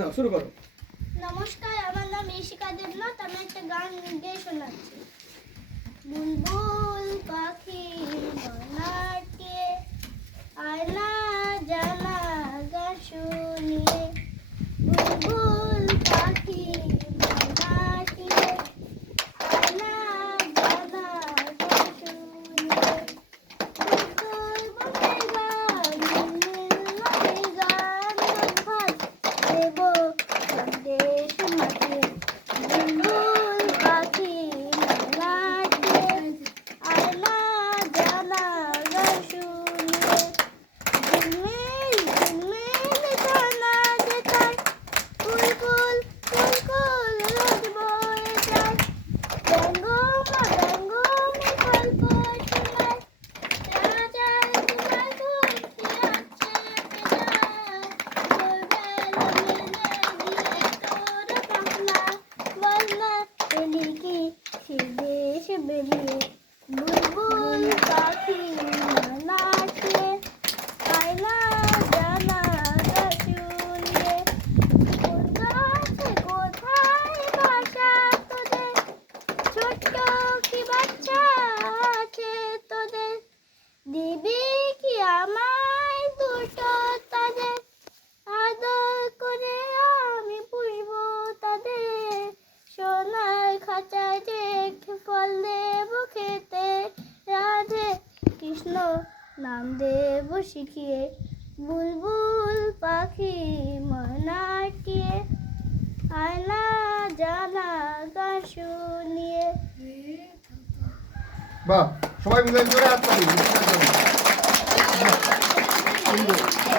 না শুরু করো। নমস্কার, আমার নাম ঈশিকা দেবনাথ। আমি একটা গান গেয়ে শোনাচ্ছি। বুলবুল পাখি মনাকে আয়না জানা গান শুনিয়ে, বুলবুল পাখি মনাকে আয়না জানা গান শুনিয়ে, বুলবুল বনেগা নীল বনেগা ভাত দেব সন্দেশ মাকে, বুলবুল পাখি মনাকে আয়না জানা গান শুনিয়ে, ঝিলমিল ঝিলমিল জানা যেতায় ফুলকুল ফুলকুল রোদ বয়ে যায়, ব্যঙ্গমা ব্যঙ্গমা গল্প শোনায়, রাজার কুমার ঘুরতে আছে পেটায়, ভোরবেলা মেলে দিয়ে তোর পাখনা, বলনা এলি কি সে দেশ বেরিয়ে, বুলবুল পাখি মনাকে আয়না জানা গান শুনিয়ে, কোথায় বাসা তোদের, ছোট্ট কি বাচ্চা আছে তোদের, দিবি কি আমায় দুটো তাদের, আদর করে আমি পুষবো তাদের, সোনার খাঁচায় রেখে ফল দেব খেতে, রাধে কৃষ্ণ নাম দেব শিখিয়ে, বুলবুল পাখি মনাটিয়ে আয়না জানা গান শুনিয়ে। বাহ, সবাই মিলে জোরে হাত তালি। সুন্দর।